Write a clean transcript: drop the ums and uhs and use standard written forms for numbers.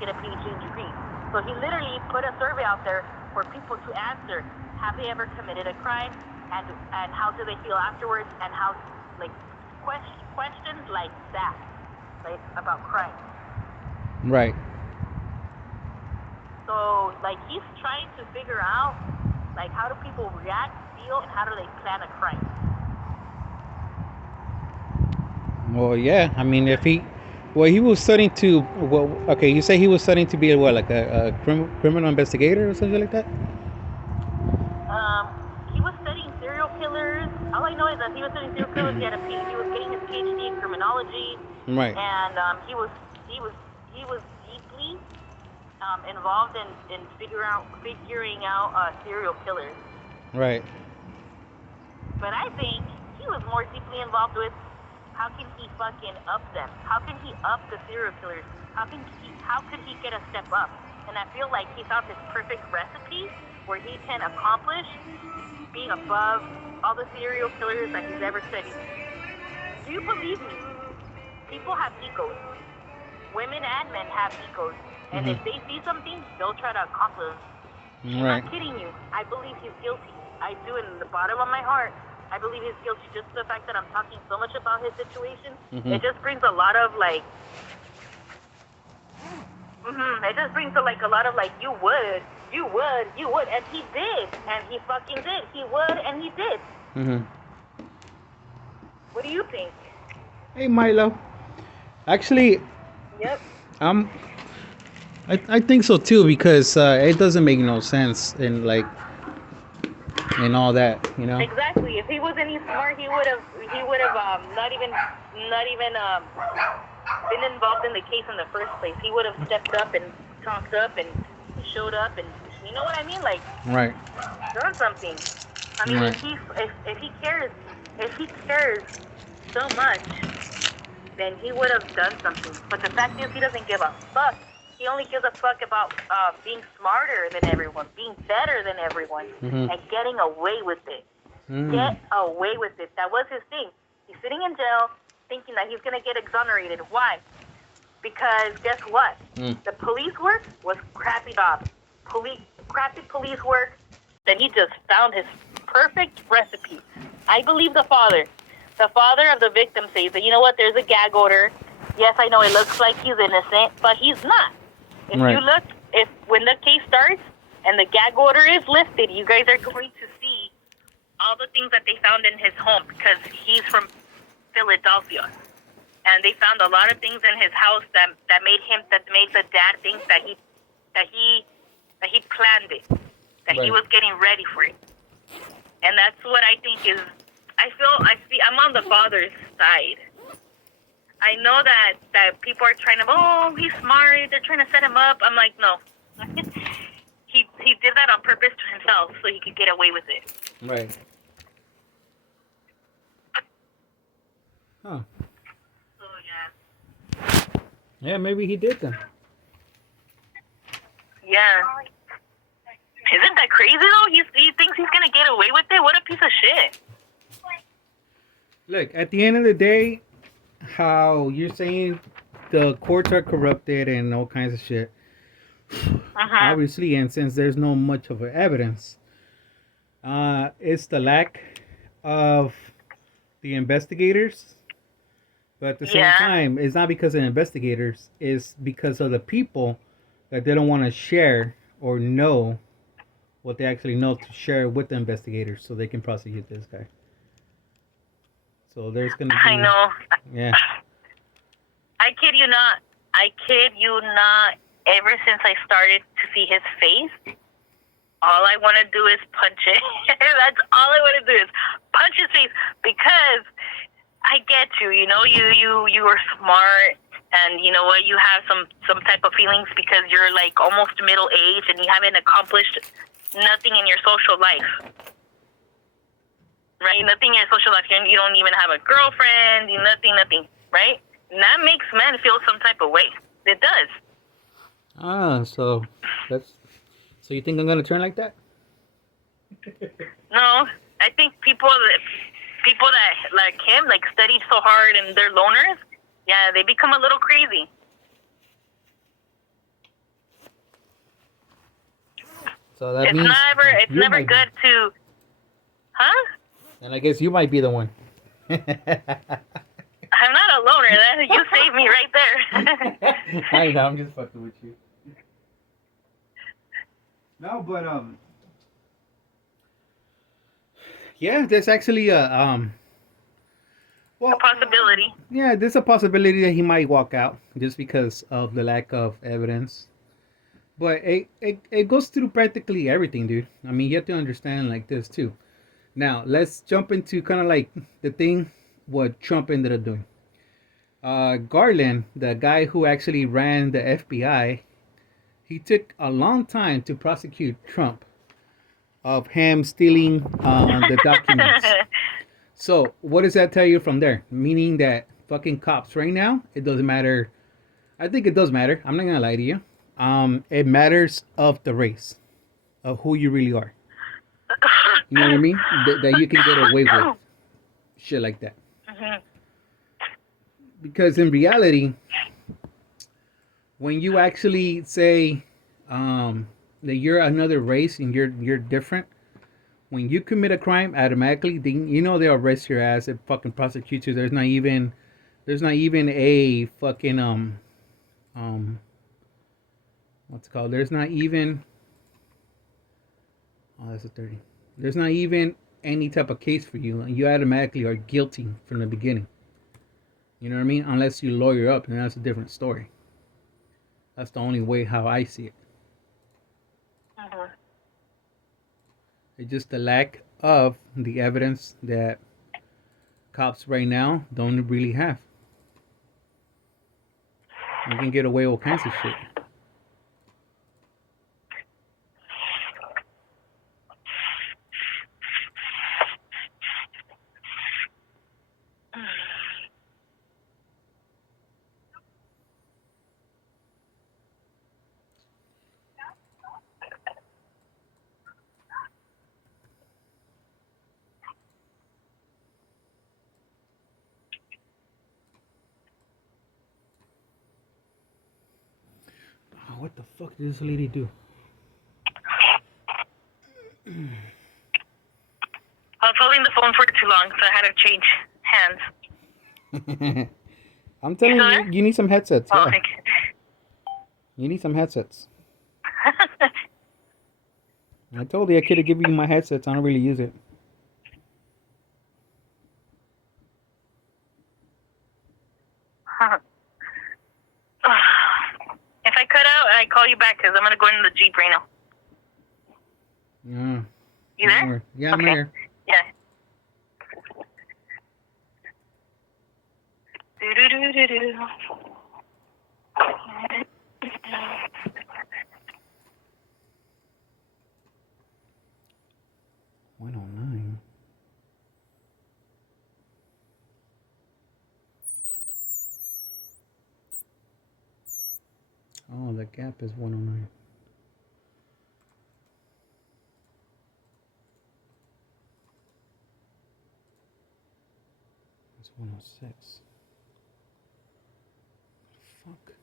get a PhD degree. So he literally put a survey out there for people to answer: have they ever committed a crime, and how do they feel afterwards, and how, like, questions like that, like about crime. Right. So, like, he's trying to figure out, like, how do people react, feel, and how do they plan a crime. Well, yeah. I mean, he was studying to. Well, okay. You say he was studying to be like a criminal investigator or something like that. He was studying serial killers. All I know is that he was studying serial killers. He was getting his PhD in criminology, Right. and he was deeply involved in figuring out serial killers. Right. But I think he was more deeply involved with how can he fucking up them? How can he up the serial killers? How can he get a step up? And I feel like he found his perfect recipe where he can accomplish being above all the serial killers that he's ever studied. Do you believe me? People have egos. Women and men have egos. And if they see something, they'll try to accomplish. I'm not kidding you. I believe he's guilty. I do, in the bottom of my heart. I believe he's guilty. Just the fact that I'm talking so much about his situation, it just brings a lot of, like, it just brings a lot of, like, you would, and he did, and he fucking did. He would, and he did. What do you think? Hey, Milo. Actually, Yep. I think so too, because it doesn't make no sense in all that, you know. Exactly. If he was any smart, he would have not even been involved in the case in the first place. He would have stepped up and talked up and showed up, and you know what I mean, like, right, done something. I mean, if he cares so much, then he would have done something. But the fact is, he doesn't give a fuck. He only gives a fuck about being smarter than everyone, being better than everyone, and getting away with it. Get away with it. That was his thing. He's sitting in jail thinking that he's going to get exonerated. Why? Because guess what? The police work was crappy job. Crappy police work. Then he just found his perfect recipe. I believe the father of the victim says that, you know what, there's a gag order. Yes, I know it looks like he's innocent, but he's not. If you look, when the case starts and the gag order is lifted, you guys are going to see all the things that they found in his home, because he's from Philadelphia, and they found a lot of things in his house that made the dad think that he planned it, that he was getting ready for it, and that's what I think is. I'm on the father's side. I know that people are trying to, he's smart, they're trying to set him up. I'm like, no. He did that on purpose to himself so he could get away with it. Right. Huh. So, yeah. Yeah, maybe he did then. Yeah. Isn't that crazy, though? He thinks he's going to get away with it? What a piece of shit. Look, at the end of the day, how you're saying the courts are corrupted and all kinds of shit. Obviously, and since there's no much of evidence, it's the lack of the investigators. But at the same time, it's not because of the investigators. It's because of the people that they don't want to share or know what they actually know to share with the investigators so they can prosecute this guy. So there's going to be... I know. Yeah. I kid you not. Ever since I started to see his face, all I want to do is punch it. That's all I want to do is punch his face, because I get you. You know, you are smart, and you know what, you have some type of feelings because you're like almost middle age and you haven't accomplished nothing in your social life. Right? Nothing in your social life. You don't even have a girlfriend, nothing, right? And that makes men feel some type of way. It does. So you think I'm gonna turn like that? No, I think people that like him, like, studied so hard and they're loners, yeah, they become a little crazy. So that means it's never good to, huh? And I guess you might be the one. I'm not a loner. You saved me right there. I know. I'm just fucking with you. No, but yeah, there's actually a possibility. Yeah, there's a possibility that he might walk out just because of the lack of evidence. But it goes through practically everything, dude. I mean, you have to understand like this too. Now, let's jump into kind of like the thing what Trump ended up doing. Garland, the guy who actually ran the FBI, he took a long time to prosecute Trump of him stealing the documents. So, what does that tell you from there? Meaning that fucking cops right now, it doesn't matter. I think it does matter. I'm not gonna lie to you. It matters of the race, of who you really are. You know what I mean? That you can get away with shit like that. Mm-hmm. Because in reality, when you actually say that you're another race and you're different, when you commit a crime, automatically they'll arrest your ass and fucking prosecute you. There's not even a fucking what's it called? There's not even that's a 30. There's not even any type of case for you, and you automatically are guilty from the beginning. You know what I mean? Unless you lawyer up, and that's a different story. That's the only way how I see it. It's just the lack of the evidence that cops right now don't really have. You can get away with all kinds of shit. What the fuck did this lady do? I was holding the phone for too long, so I had to change hands. I'm telling you, you need some headsets. Oh, yeah. okay. You need some headsets. I told you I could have given you my headsets. I don't really use it. If I cut out, I call you back because I'm gonna go into the Jeep right now. Yeah. You there? Yeah, I'm here. Yeah. Do-do-do-do-do. 109. Oh, the gap is 109. It's 106. Fuck.